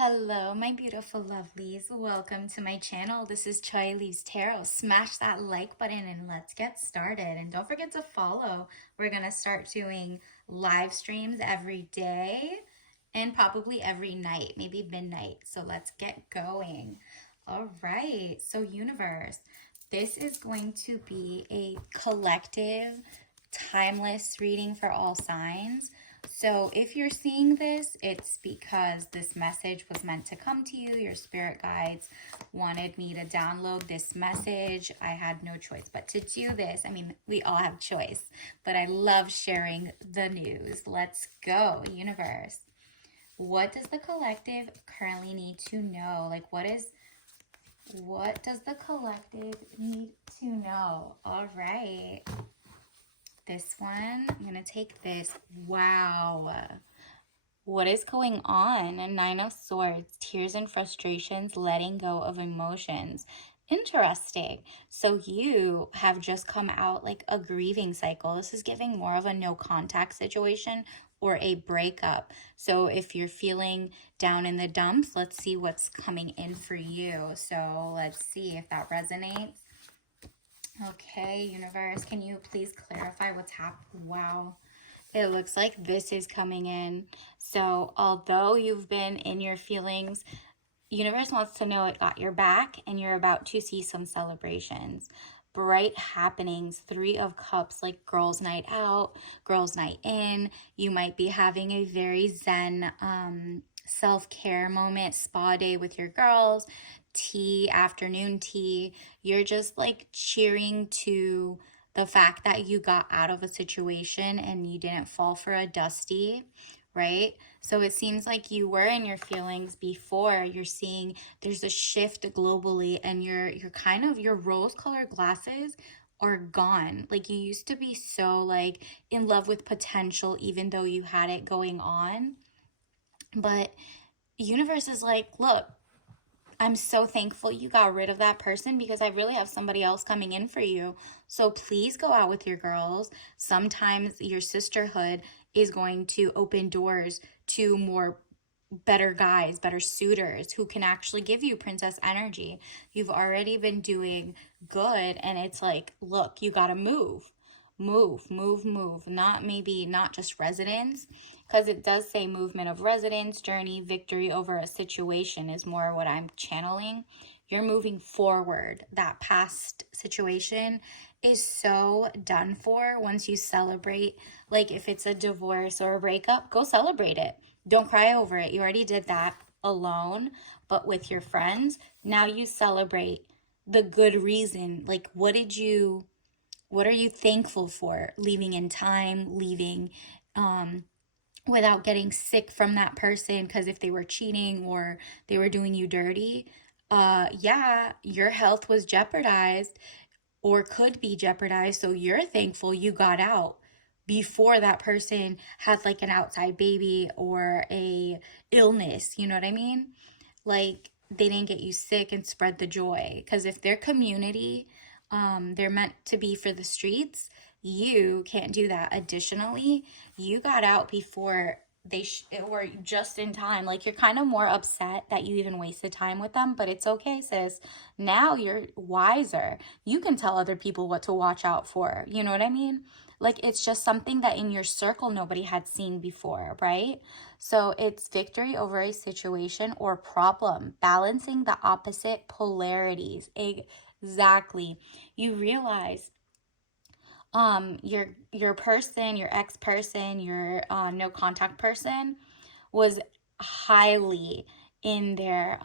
Hello, my beautiful lovelies. Welcome to my channel. This is Choi Leaves Tarot. Smash that like button and let's get started. And don't forget to follow. We're going to start doing live streams every day and probably every night, maybe midnight. So let's get going. All right. So, universe, this is going to be a collective, timeless reading for all signs. So if you're seeing this, it's because this message was meant to come to you. Your spirit guides wanted me to download this message. I had no choice but to do this. I mean, we all have choice, but I love sharing the news. Let's go, universe. What does the collective currently need to know? Like, what does the collective need to know? All right. This one, I'm going to take this. Wow. What is going on? A Nine of Swords, tears and frustrations, letting go of emotions. Interesting. So you have just come out like a grieving cycle. This is giving more of a no contact situation or a breakup. So if you're feeling down in the dumps, let's see what's coming in for you. So let's see if that resonates. Okay, universe, can you please clarify what's happening? Wow. It looks like this is coming in. So although you've been in your feelings, universe wants to know it got your back and you're about to see some celebrations. Bright happenings, 3 of Cups, like girls' night out, girls' night in. You might be having a very zen self-care moment, spa day with your girls, tea, afternoon tea. You're just like cheering to the fact that you got out of a situation and you didn't fall for a dusty, right? So it seems like you were in your feelings before. You're seeing there's a shift globally and you're kind of, your rose-colored glasses are gone. Like, you used to be so like in love with potential even though you had it going on. But universe is like, look, I'm so thankful you got rid of that person because I really have somebody else coming in for you. So please go out with your girls. Sometimes your sisterhood is going to open doors to more better guys, better suitors who can actually give you princess energy. You've already been doing good and it's like, look, you got to move. Move. Not just residence, because it does say movement of residence, journey, victory over a situation is more what I'm channeling. You're moving forward. That past situation is so done for once you celebrate. Like, if it's a divorce or a breakup, go celebrate it. Don't cry over it. You already did that alone, but with your friends, now you celebrate the good reason. Like, what are you thankful for? Leaving in time, leaving without getting sick from that person because if they were cheating or they were doing you dirty, yeah, your health was jeopardized or could be jeopardized. So you're thankful you got out before that person had like an outside baby or a illness, you know what I mean? Like, they didn't get you sick and spread the joy. Because if their community, they're meant to be for the streets, you can't do that. Additionally, you got out before or just in time. Like, you're kind of more upset that you even wasted time with them, but it's okay, sis. Now you're wiser. You can tell other people what to watch out for. You know what I mean? Like, it's just something that in your circle nobody had seen before, right? So it's victory over a situation or problem, balancing the opposite polarities. Exactly. You realize your person, your ex-person, your no contact person was highly in their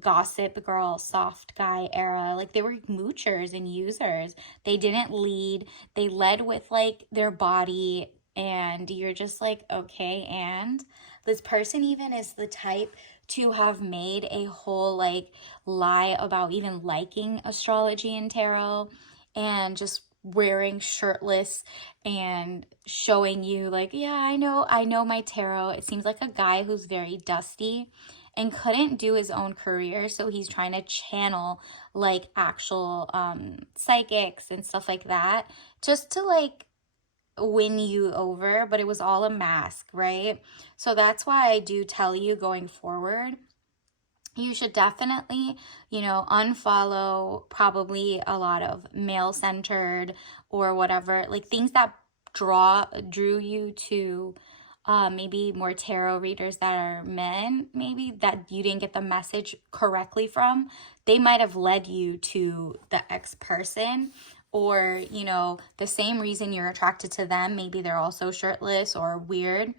gossip girl, soft guy era. Like, they were moochers and users. They didn't lead. They led with like their body, and you're just like, okay, and this person even is the type to have made a whole like lie about even liking astrology and tarot, and just wearing shirtless and showing you like, yeah, I know my tarot. It seems like a guy who's very dusty and couldn't do his own career, so he's trying to channel like actual psychics and stuff like that, just to like win you over, but it was all a mask, right? So that's why I do tell you going forward, you should definitely, unfollow probably a lot of male centered or whatever, like things that drew you to maybe more tarot readers that are men, maybe that you didn't get the message correctly from. They might have led you to the ex person, or the same reason you're attracted to them, maybe they're also shirtless or weird.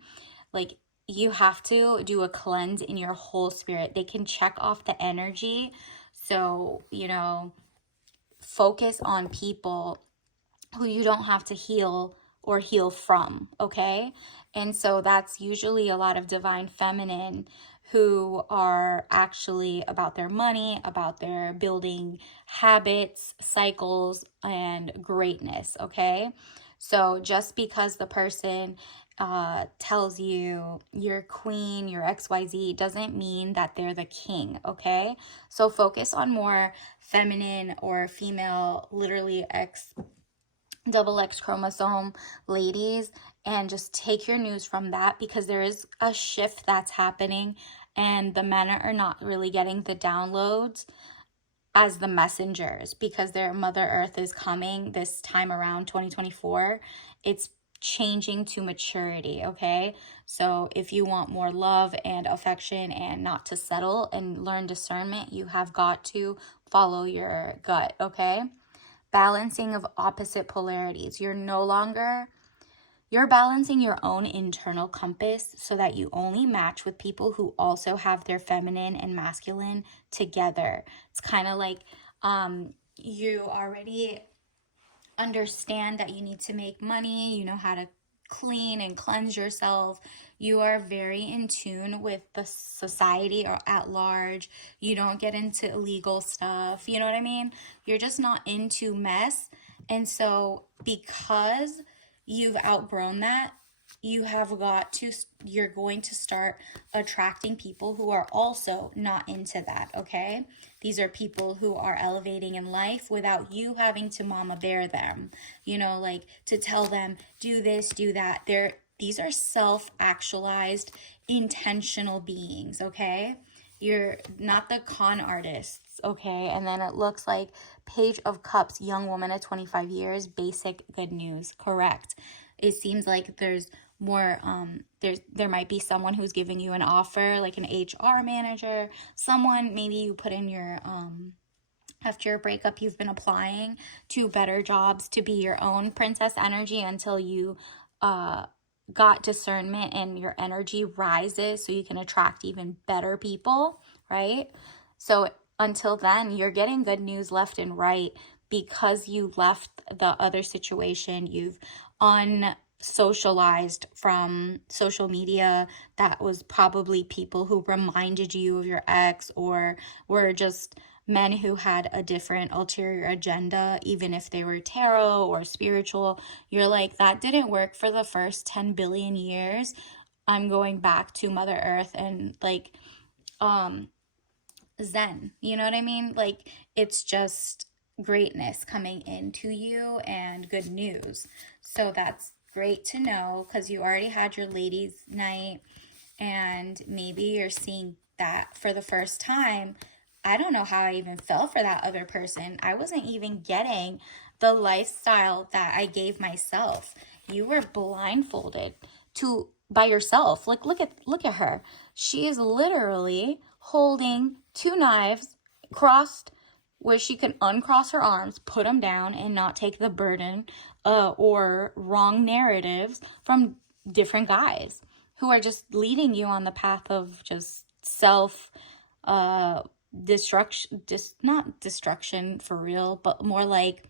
Like, you have to do a cleanse in your whole spirit. They can check off the energy. So, focus on people who you don't have to heal or heal from, okay? And so that's usually a lot of divine feminine who are actually about their money, about their building habits, cycles, and greatness, okay? So just because the person tells you you're queen, you're XYZ, doesn't mean that they're the king, okay? So focus on more feminine or female, literally double X chromosome ladies, and just take your news from that, because there is a shift that's happening and the men are not really getting the downloads as the messengers, because their Mother Earth is coming this time around 2024. It's changing to maturity, okay? So if you want more love and affection and not to settle and learn discernment, you have got to follow your gut, okay? Balancing of opposite polarities. You're balancing your own internal compass so that you only match with people who also have their feminine and masculine together. It's kind of like you already understand that you need to make money, you know how to clean and cleanse yourself. You are very in tune with the society or at large. You don't get into illegal stuff. You know what I mean? You're just not into mess. And so because you've outgrown that, you're going to start attracting people who are also not into that, okay? These are people who are elevating in life without you having to mama bear them, like to tell them, do this, do that. These are self-actualized, intentional beings, okay? You're not the con artists, okay? And then it looks like Page of Cups, young woman at 25 years, basic good news, correct. It seems like there's more, there might be someone who's giving you an offer, like an HR manager, someone maybe you put in your, after your breakup, you've been applying to better jobs to be your own princess energy until you got discernment and your energy rises so you can attract even better people, right? So until then, you're getting good news left and right because you left the other situation. You've unsocialized from social media. That was probably people who reminded you of your ex, or were just men who had a different ulterior agenda, even if they were tarot or spiritual. You're like, that didn't work for the first 10 billion years. I'm going back to Mother Earth and like Zen. You know what I mean? Like, it's just greatness coming into you and good news. So that's great to know, because you already had your ladies' night and maybe you're seeing that for the first time. I don't know how I even fell for that other person. I wasn't even getting the lifestyle that I gave myself. You were blindfolded to by yourself. Like, look at her. She is literally holding two knives crossed, where she can uncross her arms, put them down, and not take the burden or wrong narratives from different guys who are just leading you on the path of just self destruction, not destruction for real, but more like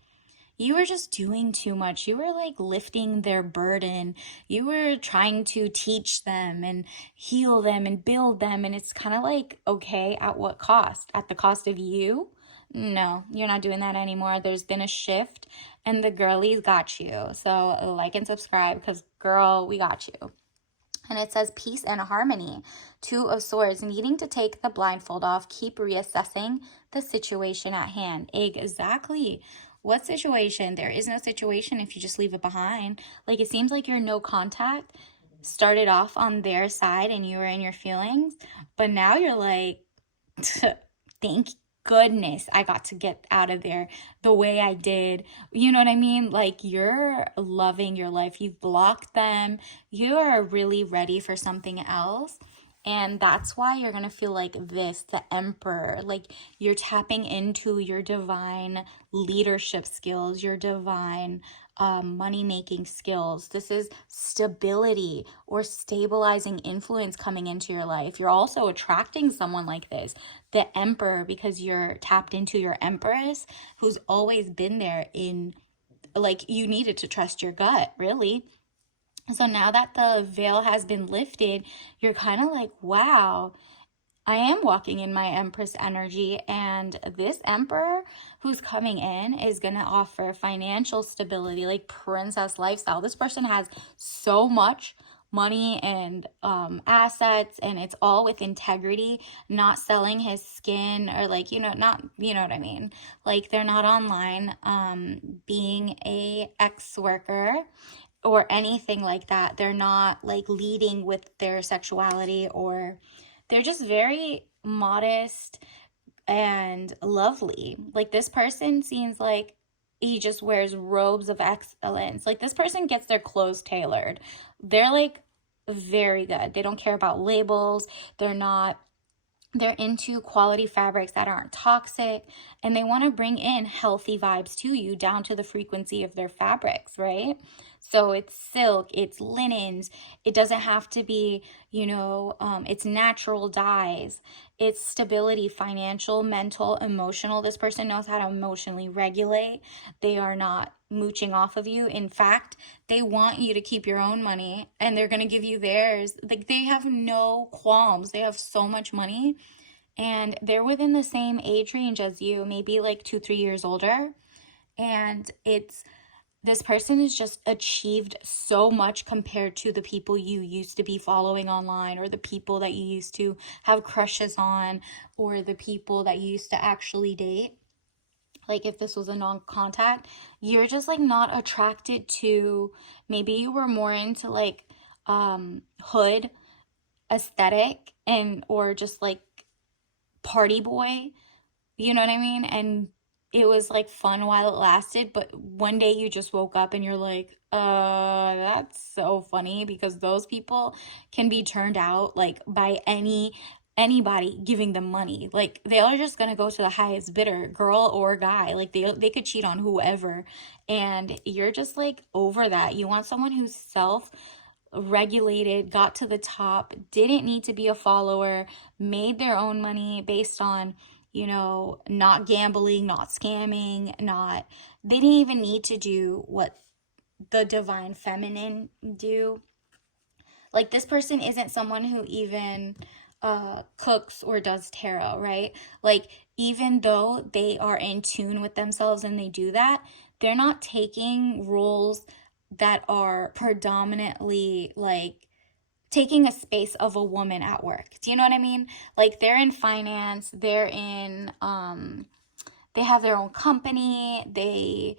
you were just doing too much. You were like lifting their burden. You were trying to teach them and heal them and build them. And it's kind of like, okay, at what cost? At the cost of you? No, you're not doing that anymore. There's been a shift and the girlies got you. So like and subscribe, because girl, we got you. And it says peace and harmony. Two of Swords, needing to take the blindfold off, keep reassessing the situation at hand. Exactly. What situation? There is no situation if you just leave it behind. Like, it seems like your no contact started off on their side and you were in your feelings, but now you're like, thank goodness I got to get out of there the way I did. You know what I mean? Like, you're loving your life. You've blocked them. You are really ready for something else. And that's why you're going to feel like this, the emperor. Like, you're tapping into your divine leadership skills, your divine money making skills. This is stability or stabilizing influence coming into your life. You're also attracting someone like this, the emperor, because you're tapped into your empress who's always been there in, like, you needed to trust your gut, really. So now that the veil has been lifted, you're kind of like, wow, I am walking in my Empress energy, and this Emperor who's coming in is going to offer financial stability, like princess lifestyle. This person has so much money and assets, and it's all with integrity, not selling his skin, or like, not, you know what I mean? Like, they're not online being a ex-worker or anything like that. They're not like leading with their sexuality, or they're just very modest and lovely. Like, this person seems like he just wears robes of excellence. Like, this person gets their clothes tailored. They're like very good. They don't care about labels. They're into quality fabrics that aren't toxic, and they want to bring in healthy vibes to you down to the frequency of their fabrics, right? So it's silk, it's linens. It doesn't have to be, it's natural dyes. It's stability, financial, mental, emotional. This person knows how to emotionally regulate. They are not mooching off of you. In fact, they want you to keep your own money, and they're going to give you theirs. Like, they have no qualms. They have so much money, and they're within the same age range as you, maybe like 2-3 years older. And this person has just achieved so much compared to the people you used to be following online, or the people that you used to have crushes on, or the people that you used to actually date. Like, if this was a non-contact, you're just like not attracted to, maybe you were more into like hood aesthetic, and or just like party boy, you know what I mean? And it was like fun while it lasted, but one day you just woke up and you're like, that's so funny, because those people can be turned out like by anybody giving them money. Like, they are just gonna go to the highest bidder, girl or guy. Like, they could cheat on whoever, and you're just like over that. You want someone who's self-regulated, got to the top, didn't need to be a follower, made their own money based on, not gambling, not scamming, they didn't even need to do what the divine feminine do. Like, this person isn't someone who even cooks or does tarot, right? Like, even though they are in tune with themselves and they do that, they're not taking roles that are predominantly like taking a space of a woman at work. Do you know what I mean? Like, they're in finance, they're in they have their own company, they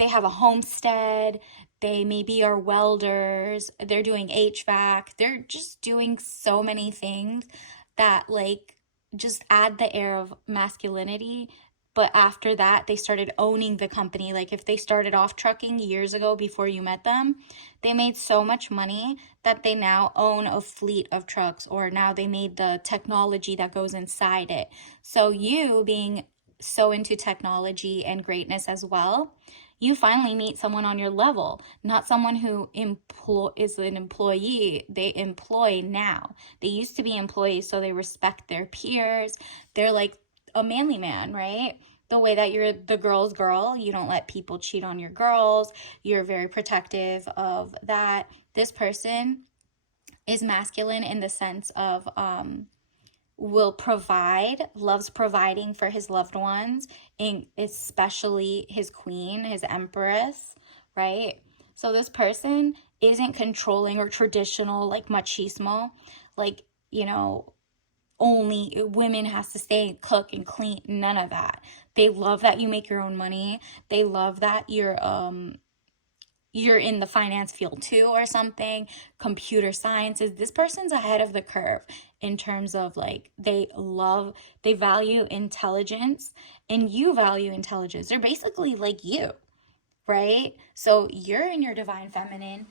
have a homestead, they maybe are welders, they're doing HVAC, they're just doing so many things that like just add the air of masculinity. But after that, they started owning the company. Like, if they started off trucking years ago before you met them, they made so much money that they now own a fleet of trucks, or now they made the technology that goes inside it. So you being so into technology and greatness as well, you finally meet someone on your level, not someone who is an employee. They employ now. They used to be employees, so they respect their peers. They're like a manly man, right? The way that you're the girl's girl, you don't let people cheat on your girls. You're very protective of that. This person is masculine in the sense of will provide, loves providing for his loved ones, and especially his queen, his empress, right? So this person isn't controlling or traditional, like machismo, like, only women has to stay and cook and clean. None of that. They love that you make your own money. They love that you're in the finance field too or something, computer sciences. This person's ahead of the curve in terms of like they value intelligence, and you value intelligence. They're basically like you, right? So you're in your divine feminine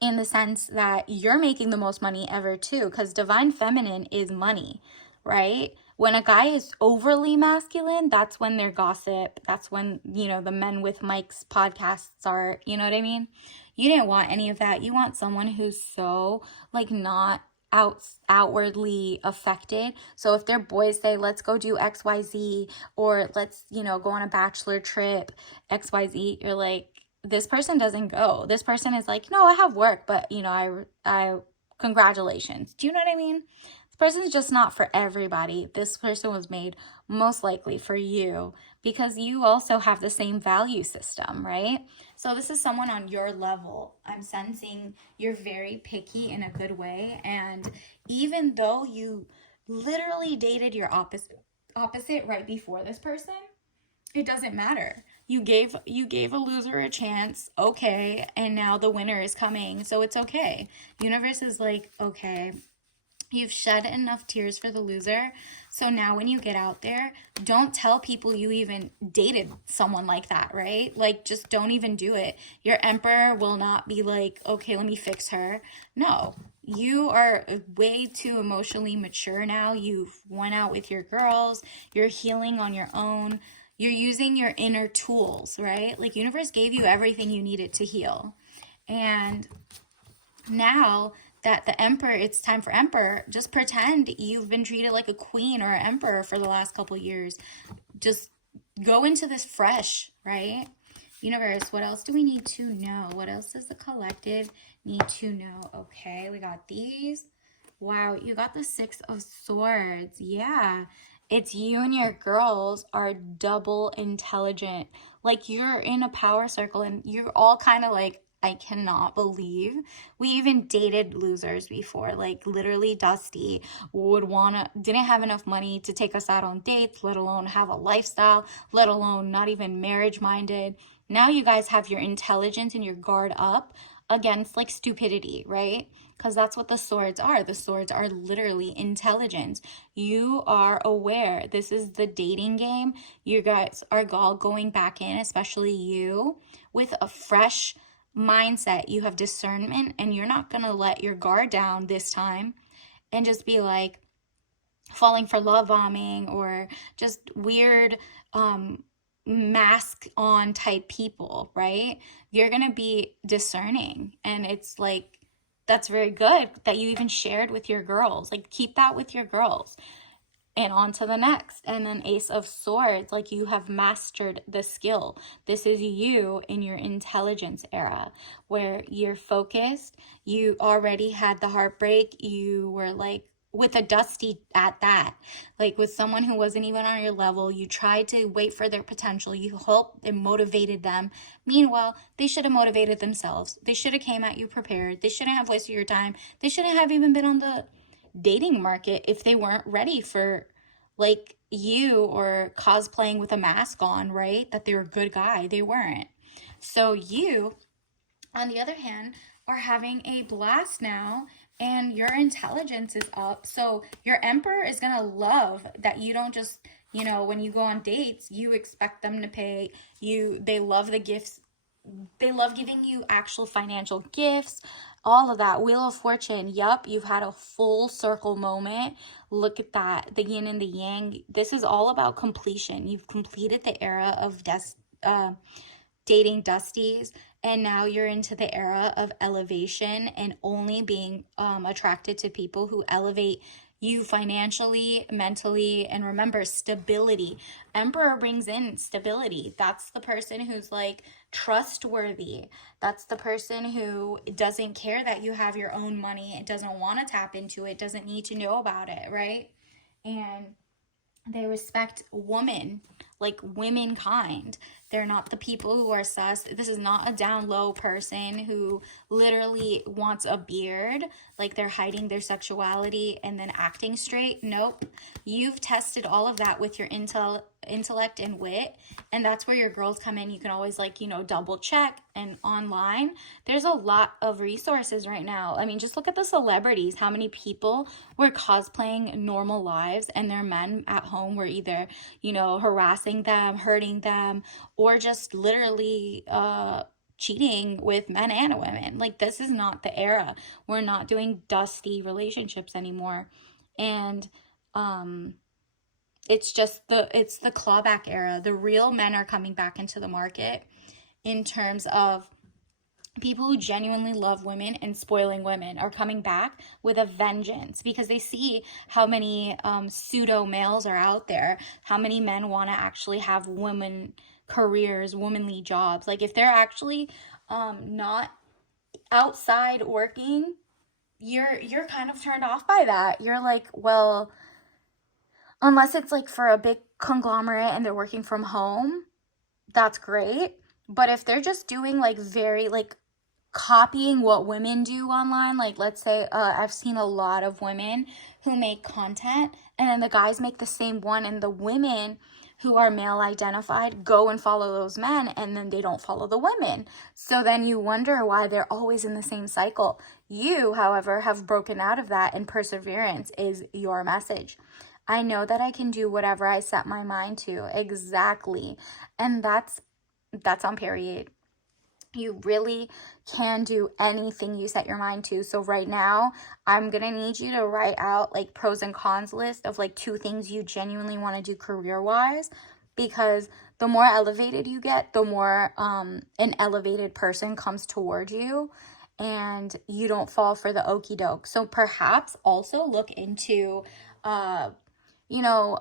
in the sense that you're making the most money ever too, because divine feminine is money, right? When a guy is overly masculine, that's when they're gossip. That's when, the Men with Mics podcasts are, you know what I mean? You didn't want any of that. You want someone who's so like not outwardly affected. So if their boys say, let's go do XYZ, or let's, go on a bachelor trip, XYZ, you're like, this person doesn't go. This person is like, no, I have work, but I congratulations. Do you know what I mean? This person is just not for everybody. This person was made most likely for you because you also have the same value system, right? So this is someone on your level. I'm sensing you're very picky in a good way. And even though you literally dated your opposite right before this person, it doesn't matter. You gave a loser a chance, okay, and now the winner is coming, so it's okay. Universe is like, okay, you've shed enough tears for the loser, so now when you get out there, don't tell people you even dated someone like that, right? Like, just don't even do it. Your emperor will not be like, okay, let me fix her. No, you are way too emotionally mature now. You've went out with your girls. You're healing on your own. You're using your inner tools, right? Like, universe gave you everything you needed to heal. And now that the emperor, it's time for emperor, just pretend you've been treated like a queen or an emperor for the last couple years. Just go into this fresh, right? Universe, what else do we need to know? What else does the collective need to know? Okay, we got these. Wow, you got the Six of Swords. Yeah. It's you and your girls are double intelligent. Like, you're in a power circle and you're all kind of like, I cannot believe we even dated losers before. Like, literally Dusty didn't have enough money to take us out on dates, let alone have a lifestyle, let alone not even marriage minded. Now you guys have your intelligence and your guard up against like stupidity, right? Because that's what the swords are. The swords are literally intelligence. You are aware. This is the dating game. You guys are all going back in, especially you, with a fresh mindset. You have discernment, and you're not going to let your guard down this time and just be like falling for love bombing or just weird mask on type people, right? You're going to be discerning, and it's like, that's very good that you even shared with your girls. Like, keep that with your girls. And on to the next. And then Ace of Swords, like, you have mastered the skill. This is you in your intelligence era where you're focused. You already had the heartbreak. You were like with a Dusty at that, like with someone who wasn't even on your level. You tried to wait for their potential. You helped and motivated them. Meanwhile, they should have motivated themselves. They should have came at you prepared. They shouldn't have wasted your time. They shouldn't have even been on the dating market if they weren't ready for like you, or cosplaying with a mask on, right? That they were a good guy. They weren't. So you, on the other hand, are having a blast now, and your intelligence is up. So your emperor is going to love that you don't just, when you go on dates, you expect them to pay you. They love the gifts. They love giving you actual financial gifts, all of that. Wheel of Fortune. Yup, you've had a full circle moment. Look at that. The yin and the yang. This is all about completion. You've completed the era of dating Dusties, and now you're into the era of elevation and only being attracted to people who elevate you financially, mentally, and remember, stability. Emperor brings in stability. That's the person who's like trustworthy. That's the person who doesn't care that you have your own money. It doesn't want to tap into it, doesn't need to know about it, right? And they respect women, like womankind. They're not the people who are sus. This is not a down low person who literally wants a beard, like they're hiding their sexuality and then acting straight. Nope. You've tested all of that with your intellect and wit, and that's where your girls come in. You can always, like, you know, double check. And online, there's a lot of resources right now. I mean, just look at the celebrities. How many people were cosplaying normal lives, and their men at home were either, you know, harassing them, hurting them, or just literally cheating with men and women. Like, this is not the era. We're not doing dusty relationships anymore. And it's the clawback era. The real men are coming back into the market in terms of people who genuinely love women and spoiling women are coming back with a vengeance, because they see how many pseudo males are out there, how many men want to actually have women careers, womanly jobs. Like, if they're actually not outside working, you're kind of turned off by that. You're like, well, unless it's like for a big conglomerate and they're working from home, that's great. But if they're just doing like very like copying what women do online, like let's say I've seen a lot of women who make content and then the guys make the same one, and the women who are male identified go and follow those men, and then they don't follow the women. So then you wonder why they're always in the same cycle. You, however, have broken out of that, and perseverance is your message. I know that I can do whatever I set my mind to. Exactly. And that's on period. You really can do anything you set your mind to. So right now, I'm going to need you to write out like pros and cons list of like 2 things you genuinely want to do career-wise, because the more elevated you get, the more an elevated person comes toward you, and you don't fall for the okie doke. So perhaps also look into, you know,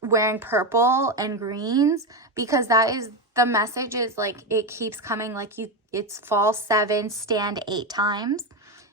wearing purple and greens, because that is the message. Is like, it keeps coming, like it's fall 7, stand 8 times.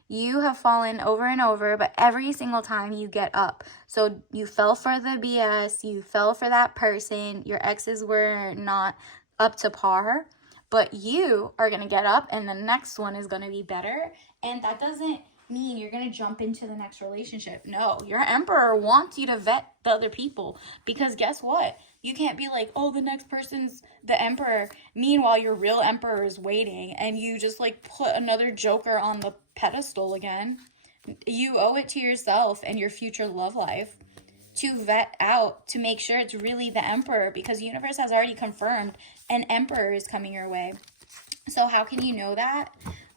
You have fallen over and over, but every single time you get up. So you fell for the BS, you fell for that person, your exes were not up to par, but you are going to get up and the next one is going to be better. And that doesn't mean you're going to jump into the next relationship. No, your emperor wants you to vet the other people, because guess what? You can't be like, oh, the next person's the emperor. Meanwhile, your real emperor is waiting, and you just like put another joker on the pedestal again. You owe it to yourself and your future love life to vet out, to make sure it's really the emperor, because the universe has already confirmed an emperor is coming your way. So how can you know that?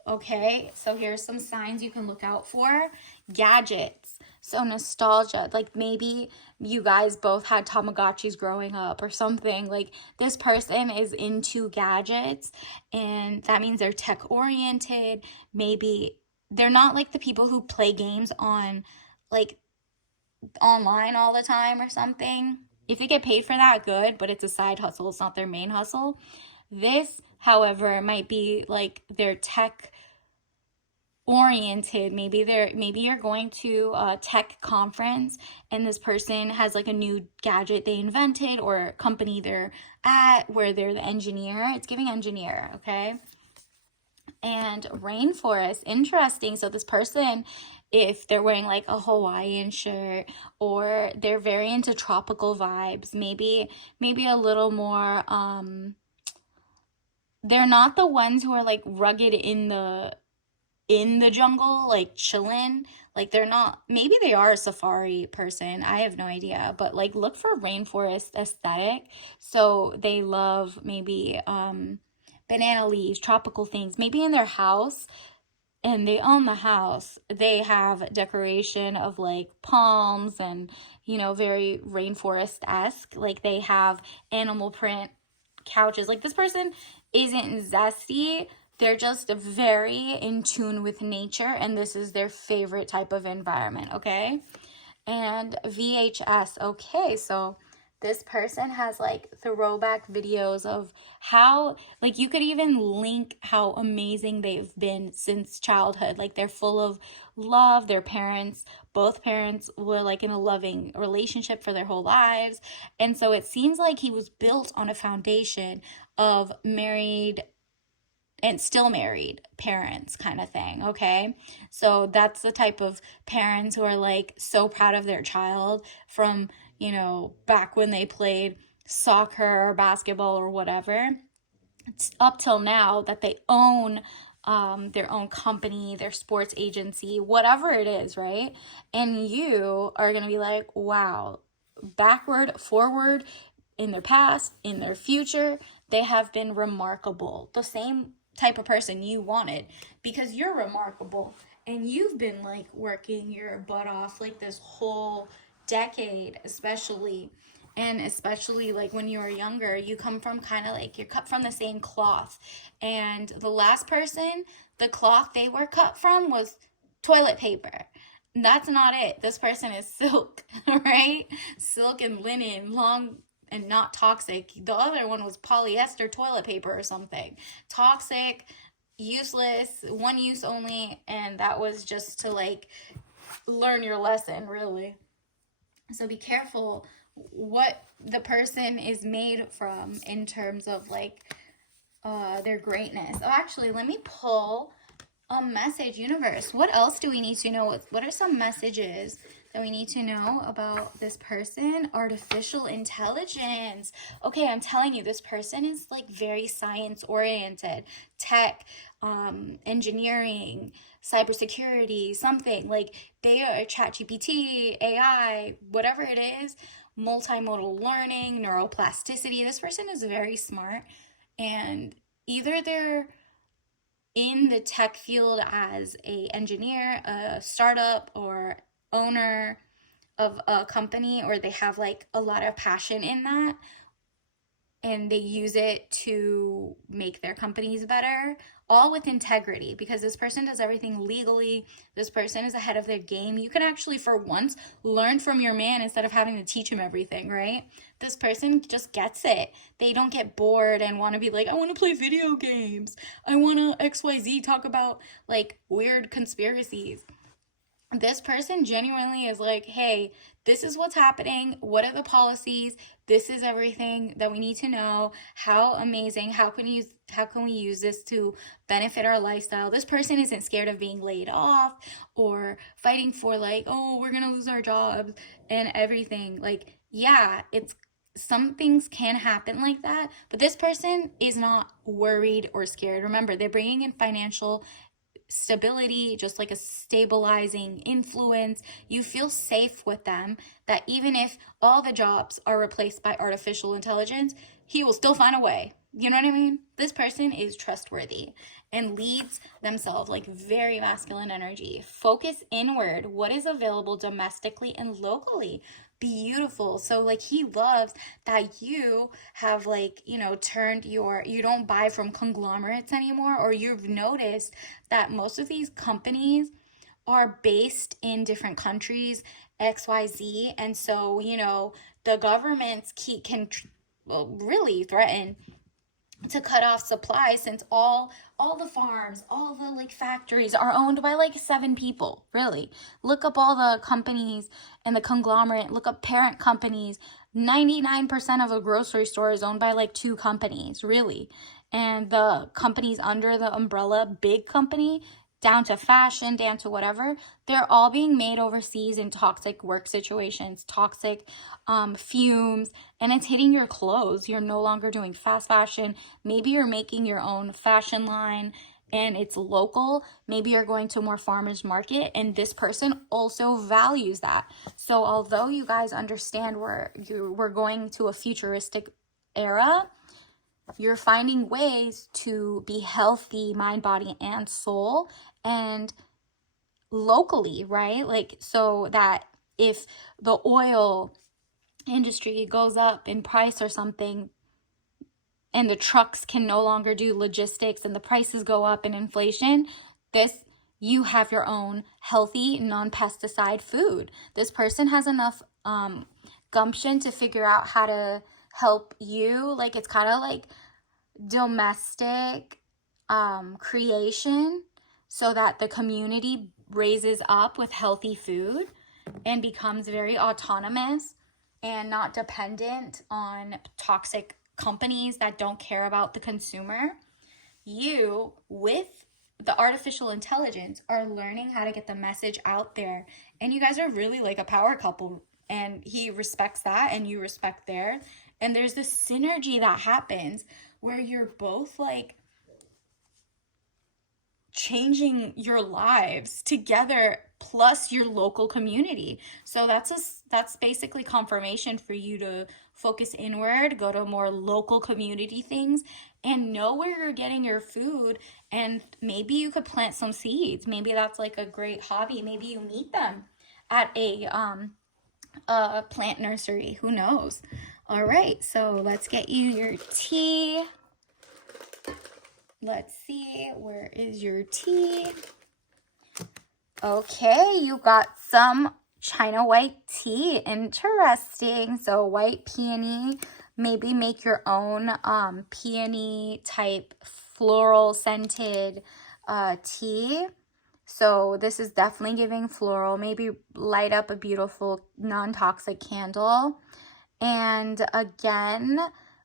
Okay, so here's some signs you can look out for. Gadgets. So nostalgia, like maybe you guys both had Tamagotchis growing up or something. Like, this person is into gadgets, and that means they're tech oriented. Maybe they're not like the people who play games on like online all the time or something. If they get paid for that, good, but it's a side hustle, it's not their main hustle. This, however, might be like their tech oriented. Maybe you're going to a tech conference and this person has like a new gadget they invented, or company they're at where they're the engineer. It's giving engineer, okay? And rainforest, interesting. So this person, if they're wearing like a Hawaiian shirt, or they're very into tropical vibes, maybe a little more they're not the ones who are like rugged in the jungle, like chilling. Like, they're not, maybe they are a safari person, I have no idea, but like look for rainforest aesthetic. So they love maybe banana leaves, tropical things, maybe in their house, and they own the house, they have decoration of like palms and, you know, very rainforest-esque. Like, they have animal print couches. Like, this person isn't zesty, they're just very in tune with nature, and this is their favorite type of environment, okay? And VHS, okay, so this person has like throwback videos of how, like, you could even link how amazing they've been since childhood. Like, they're full of love. Their parents, both parents, were like in a loving relationship for their whole lives. And so it seems like he was built on a foundation of married and still married parents, kind of thing. Okay, so that's the type of parents who are like so proud of their child from, back when they played soccer or basketball or whatever. It's up till now that they own their own company, their sports agency, whatever it is, right? And you are going to be like, wow, backward, forward, in their past, in their future, they have been remarkable. The same type of person you wanted, because you're remarkable and you've been like working your butt off like this whole decade, especially. And especially like when you were younger, you come from kind of like, you're cut from the same cloth. And the last person, the cloth they were cut from was toilet paper. That's not it. This person is silk, right? Silk and linen, long and not toxic. The other one was polyester toilet paper or something. Toxic, useless, one use only, and that was just to like learn your lesson, really. So be careful what the person is made from in terms of like their greatness. Oh, actually, let me pull a message, universe. What else do we need to know? What are some messages that we need to know about this person? Artificial intelligence. Okay, I'm telling you, this person is like very science oriented, tech, engineering, cybersecurity, something like they are ChatGPT, AI, whatever it is, multimodal learning, neuroplasticity. This person is very smart, and either they're in the tech field as a engineer, a startup, or owner of a company, or they have like a lot of passion in that and they use it to make their companies better, all with integrity, because this person does everything legally. This person is ahead of their game. You can actually, for once, learn from your man instead of having to teach him everything, right? This person just gets it. They don't get bored and want to be like, I want to play video games. I want to XYZ talk about like weird conspiracies. This person genuinely is like, hey, this is what's happening. What are the policies? This is everything that we need to know. How amazing. How can we use this to benefit our lifestyle? This person isn't scared of being laid off or fighting for like, oh, we're going to lose our jobs and everything. Like, yeah, some things can happen like that, but this person is not worried or scared. Remember, they're bringing in financial stability, just like a stabilizing influence. You feel safe with them, that even if all the jobs are replaced by artificial intelligence, he will still find a way. You know what I mean? This person is trustworthy and leads themselves like very masculine energy. Focus inward. What is available domestically and locally? Beautiful. So like he loves that you have like, turned you don't buy from conglomerates anymore, or you've noticed that most of these companies are based in different countries, XYZ. And so, the governments can really threaten to cut off supplies, since all the farms, all the like factories are owned by like 7 people. Really, look up all the companies and the conglomerate, look up parent companies. 99% of a grocery store is owned by like 2 companies, really. And the companies under the umbrella, big company, down to fashion, down to whatever, they're all being made overseas in toxic work situations, toxic fumes, and it's hitting your clothes. You're no longer doing fast fashion. Maybe you're making your own fashion line and it's local. Maybe you're going to a more farmers market, and this person also values that. So although you guys understand we're going to a futuristic era, you're finding ways to be healthy, mind, body, and soul, and locally, right? Like, so that if the oil industry goes up in price or something, and the trucks can no longer do logistics and the prices go up in inflation, you have your own healthy, non-pesticide food. This person has enough gumption to figure out how to help you. Like, it's kind of like domestic creation so that the community raises up with healthy food and becomes very autonomous and not dependent on toxic companies that don't care about the consumer. You, with the artificial intelligence, are learning how to get the message out there. And you guys are really like a power couple. And he respects that and you respect theirs. And there's this synergy that happens where you're both like changing your lives together, plus your local community. So that's basically confirmation for you to focus inward, go to more local community things, and know where you're getting your food. And maybe you could plant some seeds. Maybe that's like a great hobby. Maybe you meet them at a plant nursery. Who knows? All right, so let's get you your tea. Let's see, where is your tea? Okay, you got some China white tea. Interesting. So white peony, maybe make your own peony type floral scented tea. So this is definitely giving floral. Maybe light up a beautiful non-toxic candle. And again,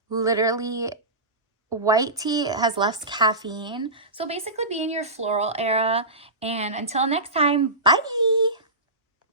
literally, white tea has less caffeine. So basically be in your floral era. And until next time, bye!